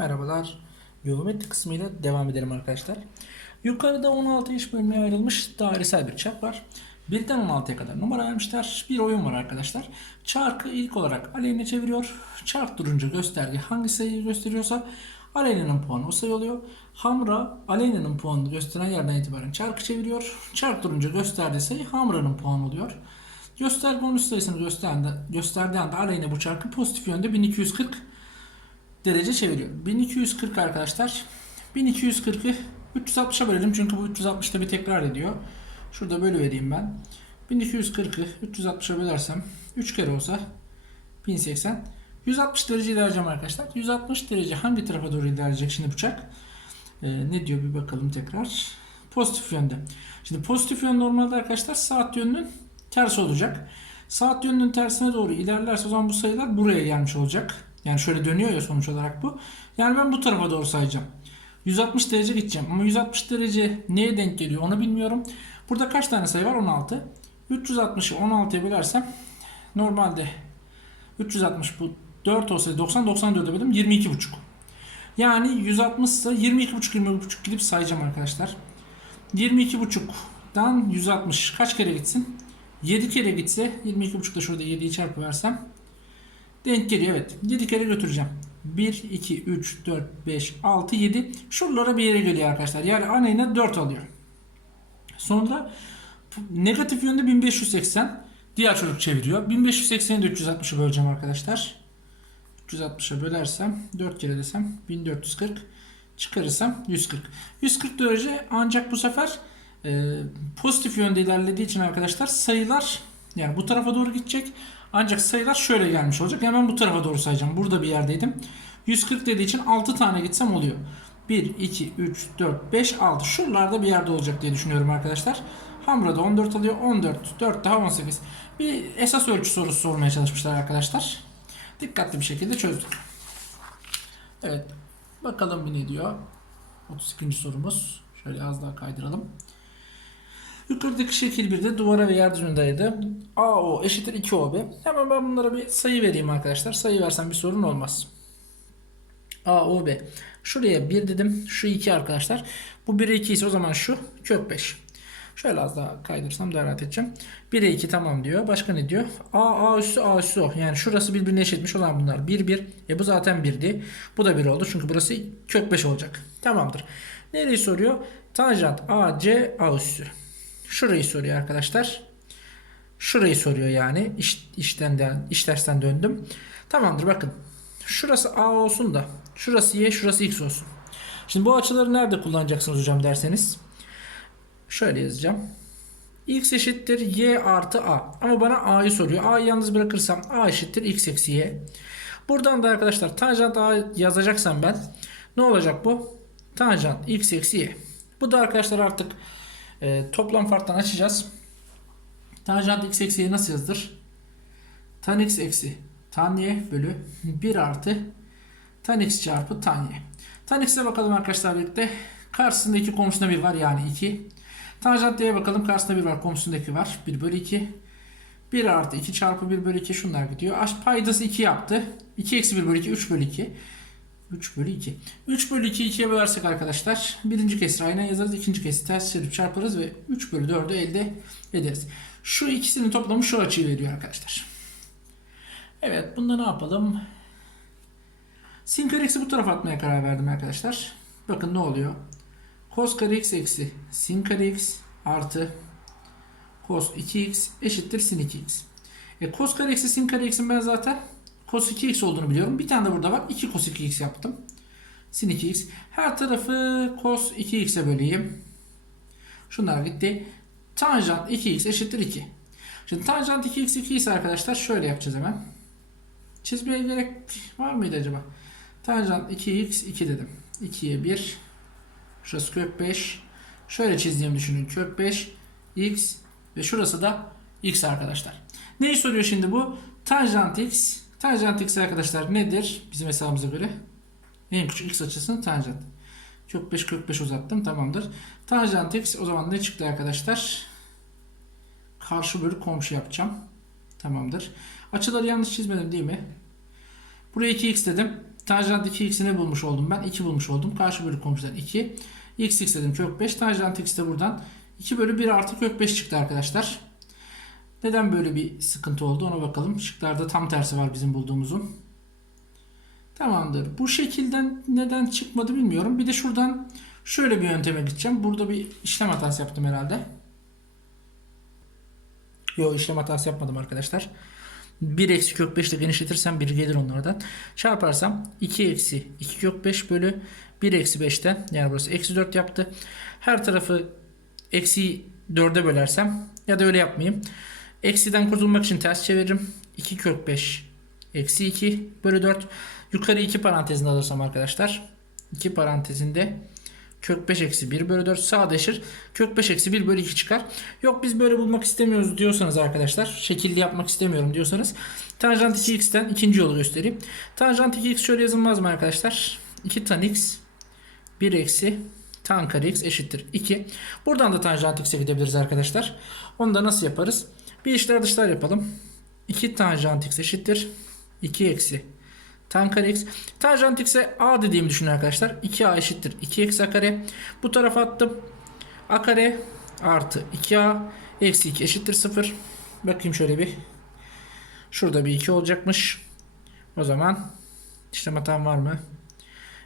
Merhabalar. Geometri kısmıyla devam edelim arkadaşlar. Yukarıda 16 eş bölmeye ayrılmış dairesel bir çark var. 1'den 16'ya kadar numara vermişler. Bir oyun var arkadaşlar. Çarkı ilk olarak aleyhine çeviriyor. Çark durunca gösterge hangi sayıyı gösteriyorsa aleyhine'nin puanı o sayı oluyor. Hamra aleyhine'nin puanını gösteren yerden itibaren çarkı çeviriyor. Çark durunca gösterdiği sayı hamranın puanı oluyor. Gösterge 13 sayısını gösterdiği anda aleyhine bu çarkı pozitif yönde 1240 derece çeviriyor. 1240 arkadaşlar. 1240'ı 360'a bölelim çünkü bu 360'da bir tekrar ediyor. Şurada bölü vereyim ben. 1240'ı 360'a bölersem 3 kere olsa 1080. 160 derece ilerleyeceğim arkadaşlar. 160 derece hangi tarafa doğru ilerleyecek şimdi bıçak? Ee, ne diyor bir bakalım tekrar. Pozitif yönde. Şimdi pozitif yön normalde arkadaşlar saat yönünün tersi olacak. Saat yönünün tersine doğru ilerlerse o zaman bu sayılar buraya gelmiş olacak. Yani şöyle dönüyor ya sonuç olarak bu. Yani ben bu tarafa doğru sayacağım. 160 derece gideceğim. Ama 160 derece neye denk geliyor onu bilmiyorum. Burada kaç tane sayı var? 16. 360'ı 16'ya bölersem normalde 360 bu 4 olsaydı 90 94'e böldüm 22,5. Yani 160 ise 22,5 22,5 gidip sayacağım arkadaşlar. 22,5'dan 160 kaç kere gitsin? 7 kere gitse 22,5 da şurada 7'yi çarpıversem denk geliyor evet. 7 kere götüreceğim. 1, 2, 3, 4, 5, 6, 7 şuralara bir yere geliyor arkadaşlar. Yani anayına 4 alıyor. Sonra negatif yönde 1580 diğer çocuk çeviriyor. 1580'i de 360'ı böleceğim arkadaşlar. 360'a bölersem 4 kere desem 1440 çıkarırsam 140. 140 derece ancak bu sefer e, pozitif yönde ilerlediği için arkadaşlar sayılar yani bu tarafa doğru gidecek. Ancak sayılar şöyle gelmiş olacak. Hemen bu tarafa doğru sayacağım. Burada bir yerdeydim. 140 dediği için 6 tane gitsem oluyor. 1, 2, 3, 4, 5, 6. Şuralarda bir yerde olacak diye düşünüyorum arkadaşlar. Hamra'da 14 alıyor. 14, 4 daha 18. Bir esas ölçü sorusu sormaya çalışmışlar arkadaşlar. Dikkatli bir şekilde çözdük. Evet. Bakalım ne diyor. 32. sorumuz. Şöyle az daha kaydıralım. Yukarıdaki şekil 1'de duvara ve yer düzümündeydi. AO eşittir 2OB. Hemen ben bunlara bir sayı vereyim arkadaşlar. Sayı versem bir sorun olmaz. AOB. Şuraya 1 dedim. Şu 2 arkadaşlar. Bu 1'e 2 ise o zaman şu kök 5. Şöyle az daha kaydırsam daha rahat edeceğim. 1'e 2 tamam diyor. Başka ne diyor? A, A üstü A üstü O. Yani şurası birbirine eşitmiş olan bunlar. 1, 1. E bu zaten 1'di. Bu da 1 oldu. Çünkü burası kök 5 olacak. Tamamdır. Nereyi soruyor? Tanjant AC A üstü. Şurayı soruyor arkadaşlar. Şurayı soruyor yani. İş, işten de, iş dersten döndüm. Tamamdır bakın. Şurası A olsun da. Şurası Y, şurası X olsun. Şimdi bu açıları nerede kullanacaksınız hocam derseniz. Şöyle yazacağım. X eşittir Y artı A. Ama bana A'yı soruyor. A'yı yalnız bırakırsam A eşittir X eksi Y. Buradan da arkadaşlar tanjant A yazacaksam ben ne olacak bu? Tanjant X eksi Y. Bu da arkadaşlar artık e, toplam farktan açacağız. Tanjant x eksi y nasıl yazılır? Tan x eksi tan y bölü 1 artı tan x çarpı tan y. Tan x'e bakalım arkadaşlar birlikte. Karşısında 2 komşusunda 1 var yani 2. Tanjant y'ye bakalım karşısında 1 var komşusunda 2 var. 1 bölü 2. 1 artı 2 çarpı 1 bölü 2 şunlar gidiyor. Paydası 2 yaptı. 2 eksi 1 bölü 2 3 bölü 2. 3 bölü 2. 3 bölü 2'yi 2'ye bölersek arkadaşlar birinci kesri aynen yazarız. ikinci kesri ters çevirip çarparız ve 3 bölü 4'ü elde ederiz. Şu ikisinin toplamı şu açıyı veriyor arkadaşlar. Evet bunda ne yapalım? Sin kare x'i bu tarafa atmaya karar verdim arkadaşlar. Bakın ne oluyor? Cos kare x eksi sin kare x artı cos 2x eşittir sin 2x. E cos kare eksi sin kare x'in ben zaten cos 2x olduğunu biliyorum. Bir tane de burada var. 2 cos 2x yaptım. Sin 2x. Her tarafı cos 2x'e böleyim. Şunlar gitti. Tanjant 2x eşittir 2. Şimdi tanjant 2x 2 ise arkadaşlar şöyle yapacağız hemen. Çizmeye gerek var mıydı acaba? Tanjant 2x 2 dedim. 2'ye 1. Şurası kök 5. Şöyle çizdiğimi düşünün. Kök 5 x ve şurası da x arkadaşlar. Neyi soruyor şimdi bu? Tanjant x. Tanjant x arkadaşlar nedir? Bizim hesabımıza göre. En küçük x açısının tanjant. Kök 5 kök 5 uzattım. Tamamdır. Tanjant x o zaman ne çıktı arkadaşlar? Karşı bölü komşu yapacağım. Tamamdır. Açıları yanlış çizmedim değil mi? Buraya 2x dedim. Tanjant 2x'ini bulmuş oldum ben. 2 bulmuş oldum. Karşı bölü komşudan 2. x x dedim kök 5. Tanjant x de buradan 2 bölü 1 artı kök 5 çıktı arkadaşlar. Neden böyle bir sıkıntı oldu ona bakalım. Şıklarda tam tersi var bizim bulduğumuzun. Tamamdır. Bu şekilden neden çıkmadı bilmiyorum. Bir de şuradan şöyle bir yönteme gideceğim. Burada bir işlem hatası yaptım herhalde. Yok işlem hatası yapmadım arkadaşlar. 1 eksi kök 5 ile genişletirsem 1 gelir onlardan. Çarparsam 2 eksi 2 kök 5 bölü 1 eksi 5'ten yani burası eksi 4 yaptı. Her tarafı eksi 4'e bölersem ya da öyle yapmayayım. Eksiden kurtulmak için ters çeviririm. 2 kök 5 eksi 2 bölü 4. Yukarı 2 parantezinde alırsam arkadaşlar. 2 parantezinde kök 5 eksi 1 bölü 4 sadeleşir. Kök 5 eksi 1 bölü 2 çıkar. Yok biz böyle bulmak istemiyoruz diyorsanız arkadaşlar. Şekilli yapmak istemiyorum diyorsanız. Tanjant 2x'ten ikinci yolu göstereyim. Tanjant 2x şöyle yazılmaz mı arkadaşlar? 2 tan x 1 eksi tan kare x eşittir 2. Buradan da tanjant x'e gidebiliriz arkadaşlar. Onu da nasıl yaparız? Bir işler dışlar yapalım. 2 tanjant x eşittir 2 eksi tan kare x. Tanjant x'e a dediğimi düşünün arkadaşlar. 2a eşittir 2 eksi a kare. Bu tarafa attım. a kare artı 2a eksi 2 eşittir 0. Bakayım şöyle bir. Şurada bir 2 olacakmış. O zaman işlem hatam var mı?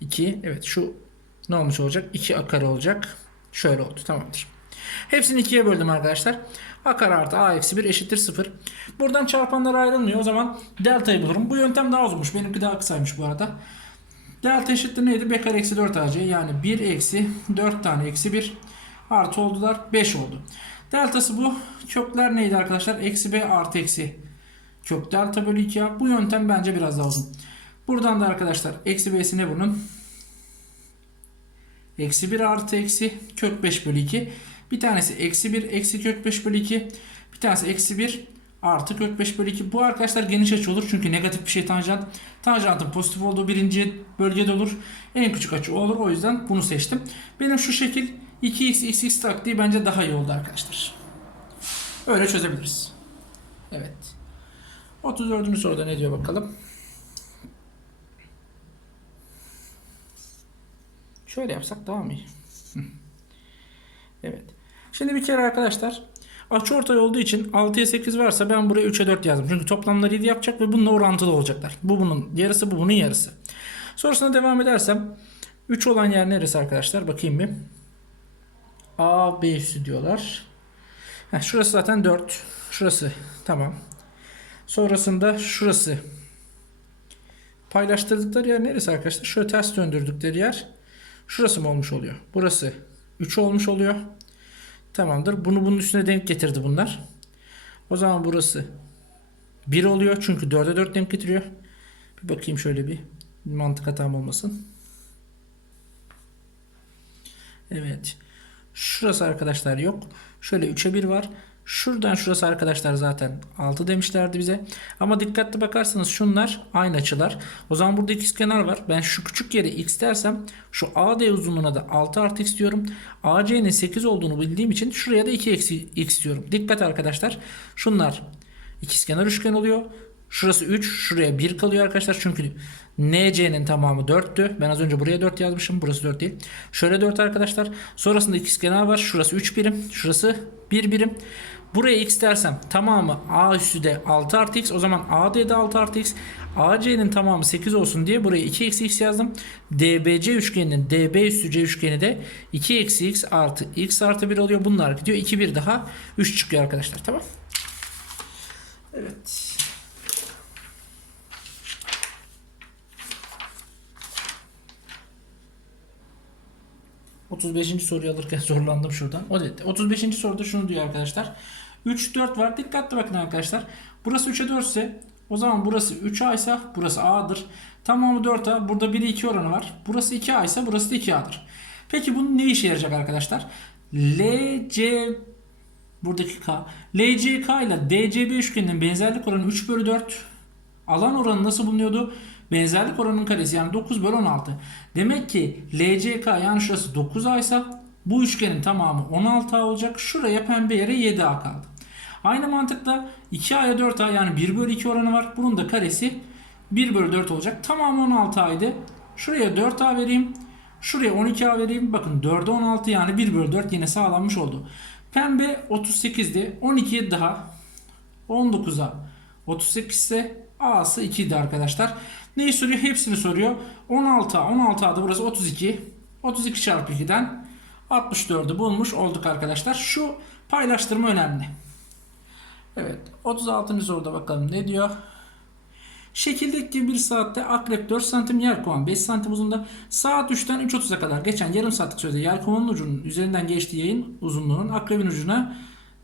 2. Evet şu ne olmuş olacak? 2 a kare olacak. Şöyle oldu. Tamamdır. Hepsini ikiye böldüm arkadaşlar. A kare artı A eksi 1 eşittir 0. Buradan çarpanlar ayrılmıyor. O zaman delta'yı bulurum. Bu yöntem daha uzunmuş. Benimki daha kısaymış bu arada. Delta eşittir neydi? B kare eksi 4 AC. Yani 1 eksi 4 tane eksi 1 artı oldular. 5 oldu. Deltası bu. Kökler neydi arkadaşlar? Eksi B artı eksi kök delta bölü 2A. Bu yöntem bence biraz daha uzun. Buradan da arkadaşlar eksi B'si ne bunun? Eksi 1 artı eksi kök 5 bölü 2. Bir tanesi eksi 1 eksi kök 5 bölü 2. Bir tanesi eksi 1 artı kök 5 bölü 2. Bu arkadaşlar geniş açı olur. Çünkü negatif bir şey tanjant. Tanjantın pozitif olduğu birinci bölgede olur. En küçük açı olur. O yüzden bunu seçtim. Benim şu şekil 2x xx taktiği bence daha iyi oldu arkadaşlar. Öyle çözebiliriz. Evet. 34. soruda ne diyor bakalım. Şöyle yapsak daha mı iyi? Evet. Şimdi bir kere arkadaşlar açıortay olduğu için 6'ya 8 varsa ben buraya 3'e 4 yazdım. Çünkü toplamları 7 yapacak ve bununla orantılı olacaklar. Bu bunun yarısı bu bunun yarısı. Sonrasında devam edersem 3 olan yer neresi arkadaşlar? Bakayım bir. A, B üssü diyorlar. Heh, şurası zaten 4. Şurası tamam. Sonrasında şurası. Paylaştırdıkları yer neresi arkadaşlar? Şöyle ters döndürdükleri yer. Şurası mı olmuş oluyor? Burası 3 olmuş oluyor. Tamamdır. Bunu bunun üstüne denk getirdi bunlar. O zaman burası 1 oluyor. Çünkü 4'e 4 denk getiriyor. Bir bakayım şöyle bir. Mantık hatam olmasın. Evet. Şurası arkadaşlar yok. Şöyle 3'e 1 var. Şuradan şurası arkadaşlar zaten 6 demişlerdi bize. Ama dikkatli bakarsanız şunlar aynı açılar. O zaman burada ikizkenar var. Ben şu küçük yere x dersem şu AD uzunluğuna da 6 artı x diyorum. AC'nin 8 olduğunu bildiğim için şuraya da 2 eksi x diyorum. Dikkat arkadaşlar. Şunlar ikizkenar üçgen oluyor. Şurası 3. Şuraya 1 kalıyor arkadaşlar. Çünkü NC'nin tamamı 4'tü. Ben az önce buraya 4 yazmışım. Burası 4 değil. Şöyle 4 arkadaşlar. Sonrasında ikizkenar var. Şurası 3 birim. Şurası 1 birim. Buraya x dersem tamamı a üssü de 6 artı x. O zaman AD'de 6 artı x. AC'nin tamamı 8 olsun diye buraya 2 eksi x yazdım. DBC üçgeninin DB üssü C üçgeni de 2 eksi x artı x artı 1 oluyor. Bunlar gidiyor. 2 1 daha 3 çıkıyor arkadaşlar. Tamam. Evet. ...35. soruyu alırken zorlandım şuradan. O dedi. 35. soruda şunu diyor arkadaşlar. 3, 4 var. Dikkatli bakın arkadaşlar. Burası 3'e 4 ise o zaman burası 3A ise burası A'dır. Tamamı 4A. Burada 1'e 2 oranı var. Burası 2A ise burası da 2A'dır. Peki bunun ne işe yarayacak arkadaşlar? LC buradaki K. LCK ile DCB üçgeninin benzerlik oranı 3 bölü 4. Alan oranı nasıl bulunuyordu? Benzerlik oranının karesi yani 9 bölü 16. Demek ki LCK yani şurası 9A ise bu üçgenin tamamı 16A olacak. Şuraya pembe yere 7A kaldı. Aynı mantıkla 2A'ya 4A yani 1 bölü 2 oranı var. Bunun da karesi 1 bölü 4 olacak. Tamamı 16A'ydı. Şuraya 4A vereyim. Şuraya 12A vereyim. Bakın 4'e 16 yani 1 bölü 4 yine sağlanmış oldu. Pembe 38'di. 12'ye daha 19'a 38 ise A'sı 2 idi arkadaşlar. Neyi soruyor? Hepsini soruyor. 16A 16A'da burası 32. 32 çarpı 2'den 64'ü bulmuş olduk arkadaşlar. Şu paylaştırma önemli. Evet 36. soruda bakalım ne diyor? Şekildeki bir saatte akrep 4 santim yer kovan 5 santim uzunluğunda saat 3'ten 3.30'a kadar geçen yarım saatlik sürede yer kovanın ucunun üzerinden geçtiği yayın uzunluğunun akrebin ucuna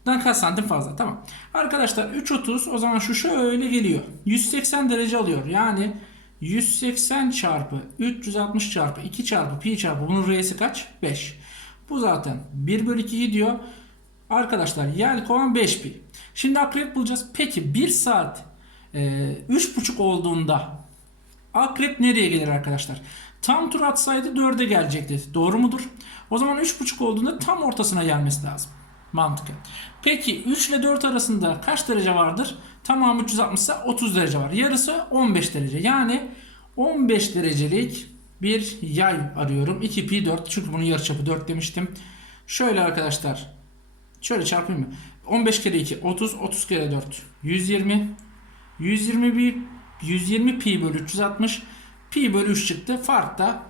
dan kaç santim fazla tamam. Arkadaşlar 3.30 o zaman şu şöyle geliyor. 180 derece alıyor. Yani 180 çarpı 360 çarpı 2 çarpı pi çarpı bunun r'si kaç? 5. Bu zaten 1 bölü 2 gidiyor. Arkadaşlar yer kovan 5 pi. Şimdi akrep bulacağız. Peki 1 saat e, 3.5 olduğunda akrep nereye gelir arkadaşlar? Tam tur atsaydı 4'e gelecekti. Doğru mudur? O zaman 3.5 olduğunda tam ortasına gelmesi lazım. Mantıken. Peki 3 ile 4 arasında kaç derece vardır? Tamamı 360 ise 30 derece var. Yarısı 15 derece. Yani 15 derecelik bir yay arıyorum. 2 pi 4 çünkü bunun yarıçapı 4 demiştim. Şöyle arkadaşlar. Şöyle çarpayım mı? 15 kere 2 30 30 kere 4 120 120 bir 120 pi bölü 360 pi bölü 3 çıktı. Fark da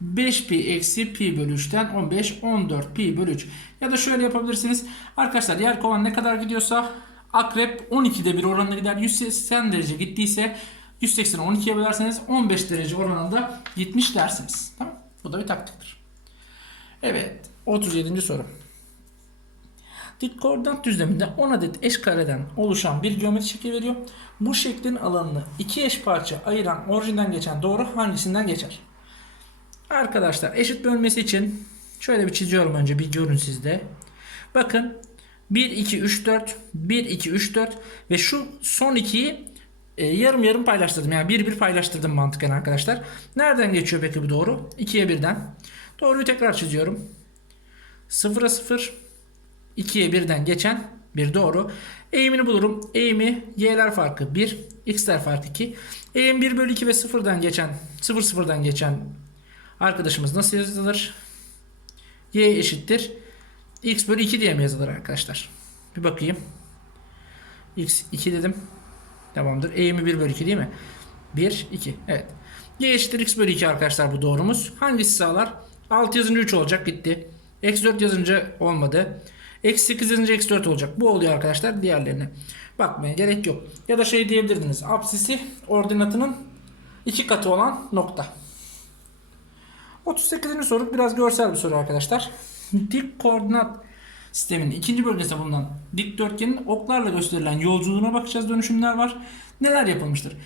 5 pi eksi pi bölü 3'ten 15 14 pi bölü 3. Ya da şöyle yapabilirsiniz. Arkadaşlar yer kovan ne kadar gidiyorsa akrep 12'de bir oranında gider. 180 derece gittiyse 180'i 12'ye bölerseniz 15 derece oranında gitmiş dersiniz. Tamam? Bu da bir taktiktir. Evet. 37. soru. Dik koordinat düzleminde 10 adet eş kareden oluşan bir geometri şekli veriyor. Bu şeklin alanını iki eş parça ayıran orijinden geçen doğru hangisinden geçer? Arkadaşlar eşit bölmesi için şöyle bir çiziyorum önce bir görün sizde. Bakın 1 2 3 4 1 2 3 4 ve şu son ikiyi e, yarım yarım paylaştırdım. Yani bir bir paylaştırdım mantıken arkadaşlar. Nereden geçiyor peki bu doğru? 2'ye 1'den. Doğruyu tekrar çiziyorum. 0'a 0 2'ye 1'den geçen bir doğru. Eğimini bulurum. Eğimi y'ler farkı 1, x'ler farkı 2. Eğim 1 bölü 2 ve 0'dan geçen 0 0'dan geçen arkadaşımız nasıl yazılır? y eşittir. x bölü 2 diye mi yazılır arkadaşlar? Bir bakayım. x 2 dedim. Tamamdır. Eğimi 1 bölü 2 değil mi? 1, 2. Evet. y eşittir x bölü 2 arkadaşlar bu doğrumuz. Hangisi sağlar? 6 yazınca 3 olacak. Gitti. Eksi 4 yazınca olmadı. Eksi 8 yazınca eksi 4 olacak. Bu oluyor arkadaşlar. Diğerlerine bakmaya gerek yok. Ya da şey diyebilirdiniz. Apsisi ordinatının iki katı olan nokta. 38. soru biraz görsel bir soru arkadaşlar. Dik koordinat sisteminin ikinci bölgesinde bulunan dikdörtgenin oklarla gösterilen yolculuğuna bakacağız. Dönüşümler var. Neler yapılmıştır?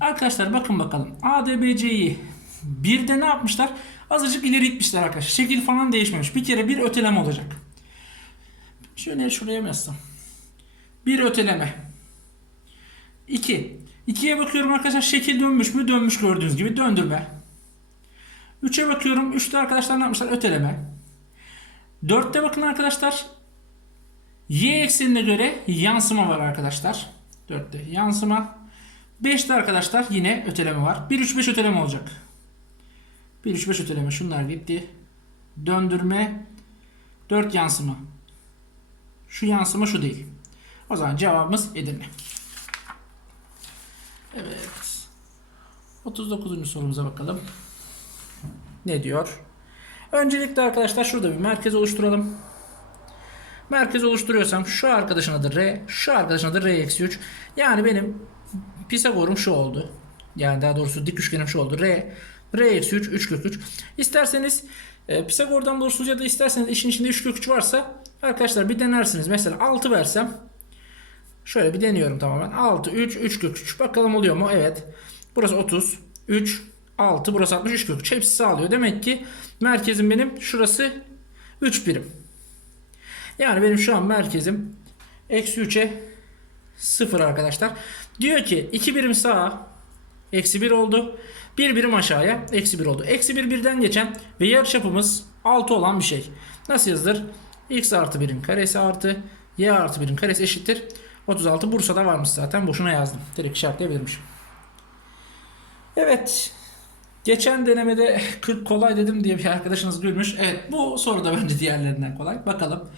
Arkadaşlar bakın bakalım. ADBC'yi bir de ne yapmışlar? Azıcık ileri gitmişler arkadaşlar. Şekil falan değişmemiş. Bir kere bir öteleme olacak. Şöyle şuraya mı yazsam? Bir öteleme. 2. 2'ye bakıyorum arkadaşlar şekil dönmüş mü? Dönmüş gördüğünüz gibi döndürme. 3'e bakıyorum. 3'te arkadaşlar ne yapmışlar? Öteleme. 4'te bakın arkadaşlar. Y eksenine göre yansıma var arkadaşlar. 4'te yansıma. 5'te arkadaşlar yine öteleme var. 1 3 5 öteleme olacak. 1 3 5 öteleme şunlar gitti. Döndürme 4 yansıma. Şu yansıma şu değil. O zaman cevabımız Edirne. Evet. 39. sorumuza bakalım. Ne diyor? Öncelikle arkadaşlar şurada bir merkez oluşturalım. Merkez oluşturuyorsam şu arkadaşın adı R, şu arkadaşın adı R-3. Yani benim Pisagor'um şu oldu. Yani daha doğrusu dik üçgenim şu oldu. R, R-3, 3 kök 3. İsterseniz e, Pisagor'dan bulursunuz ya da isterseniz işin içinde 3 kök 3 varsa arkadaşlar bir denersiniz. Mesela 6 versem şöyle bir deniyorum tamamen. 6, 3, 3 kök 3. Bakalım oluyor mu? Evet. Burası 30, 3, 6 burası 63 kök 3 hepsi sağlıyor. Demek ki merkezim benim şurası 3 birim. Yani benim şu an merkezim eksi 3'e 0 arkadaşlar. Diyor ki 2 birim sağa eksi 1 oldu. 1 birim aşağıya eksi 1 oldu. Eksi 1 birden geçen ve yarıçapımız 6 olan bir şey. Nasıl yazılır? x artı 1'in karesi artı y artı 1'in karesi eşittir. 36 Bursa'da varmış zaten. Boşuna yazdım. Direkt işaretleyebilirmişim. Evet. Geçen denemede 40 kolay dedim diye bir arkadaşınız gülmüş. Evet bu soru da bence diğerlerinden kolay. Bakalım.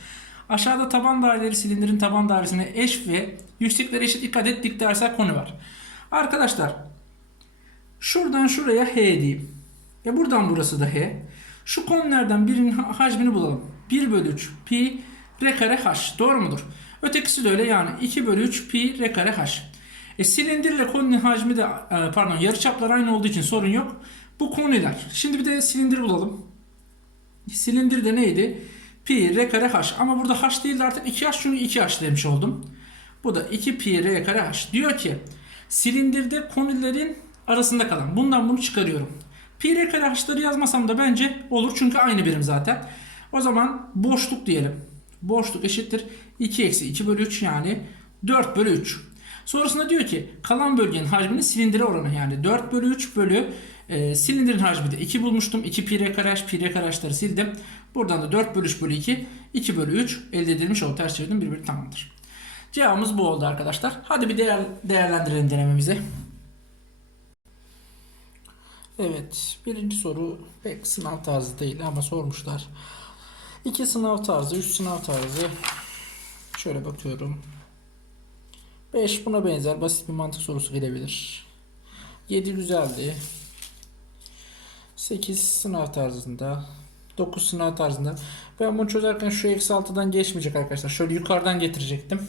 Aşağıda taban daireleri silindirin taban dairesine eş ve yüksekleri eşit iki adet dik dairesel konu var. Arkadaşlar şuradan şuraya H diyeyim. Ve buradan burası da H. Şu konulardan birinin ha- hacmini bulalım. 1 bölü 3 pi r kare h. Doğru mudur? Ötekisi de öyle yani 2 bölü 3 pi r kare h. E, silindirle konunun hacmi de e, pardon yarıçaplar aynı olduğu için sorun yok. Bu konular. Şimdi bir de silindir bulalım. Silindir de neydi? Pi r kare h. Ama burada h değil de artık 2h çünkü 2h demiş oldum. Bu da 2 pi r kare h. Diyor ki silindirde konillerin arasında kalan. Bundan bunu çıkarıyorum. Pi r kare h'ları yazmasam da bence olur çünkü aynı birim zaten. O zaman boşluk diyelim. Boşluk eşittir 2 eksi 2 bölü 3 yani 4 bölü 3. Sonrasında diyor ki kalan bölgenin hacminin silindire oranı yani 4 bölü 3 bölü e, silindirin hacmi de 2 bulmuştum. 2 pi r kare h pi r kare h'ları sildim. Buradan da 4 bölü 3 bölü 2 2 bölü 3 elde edilmiş oldu. Ters çevirdim birbirini tamamdır. Cevabımız bu oldu arkadaşlar. Hadi bir değer, değerlendirelim denememizi. Evet, birinci soru pek sınav tarzı değil ama sormuşlar. İki sınav tarzı, üç sınav tarzı. Şöyle bakıyorum. 5 buna benzer basit bir mantık sorusu gelebilir. 7 güzeldi. 8 sınav tarzında. 9 sınav tarzında. Ben bunu çözerken şu eksi 6'dan geçmeyecek arkadaşlar. Şöyle yukarıdan getirecektim.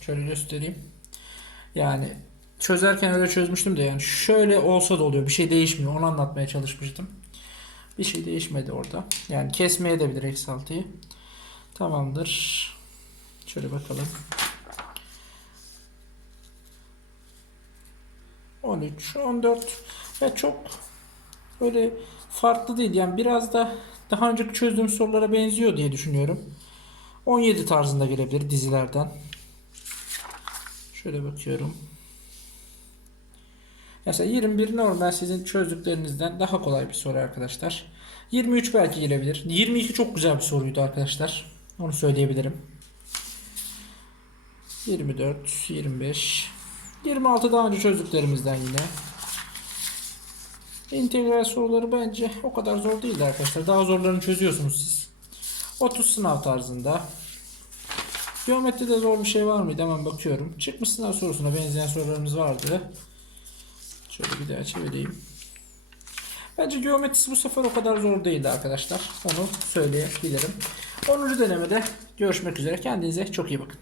Şöyle göstereyim. Yani çözerken öyle çözmüştüm de yani şöyle olsa da oluyor. Bir şey değişmiyor. Onu anlatmaya çalışmıştım. Bir şey değişmedi orada. Yani kesmeye de bilir eksi 6'yı. Tamamdır. Şöyle bakalım. 13, 14 ve çok öyle farklı değil. Yani biraz da daha önceki çözdüğüm sorulara benziyor diye düşünüyorum. 17 tarzında gelebilir dizilerden. Şöyle bakıyorum. Mesela 21 normal sizin çözdüklerinizden daha kolay bir soru arkadaşlar. 23 belki gelebilir. 22 çok güzel bir soruydu arkadaşlar. Onu söyleyebilirim. 24, 25, 26 daha önce çözdüklerimizden yine. İntegral soruları bence o kadar zor değil arkadaşlar. Daha zorlarını çözüyorsunuz siz. 30 sınav tarzında. Geometride zor bir şey var mıydı? Hemen bakıyorum. Çıkmış sınav sorusuna benzeyen sorularımız vardı. Şöyle bir daha çevireyim. Bence geometrisi bu sefer o kadar zor değildi arkadaşlar. Onu söyleyebilirim. 10. denemede görüşmek üzere. Kendinize çok iyi bakın.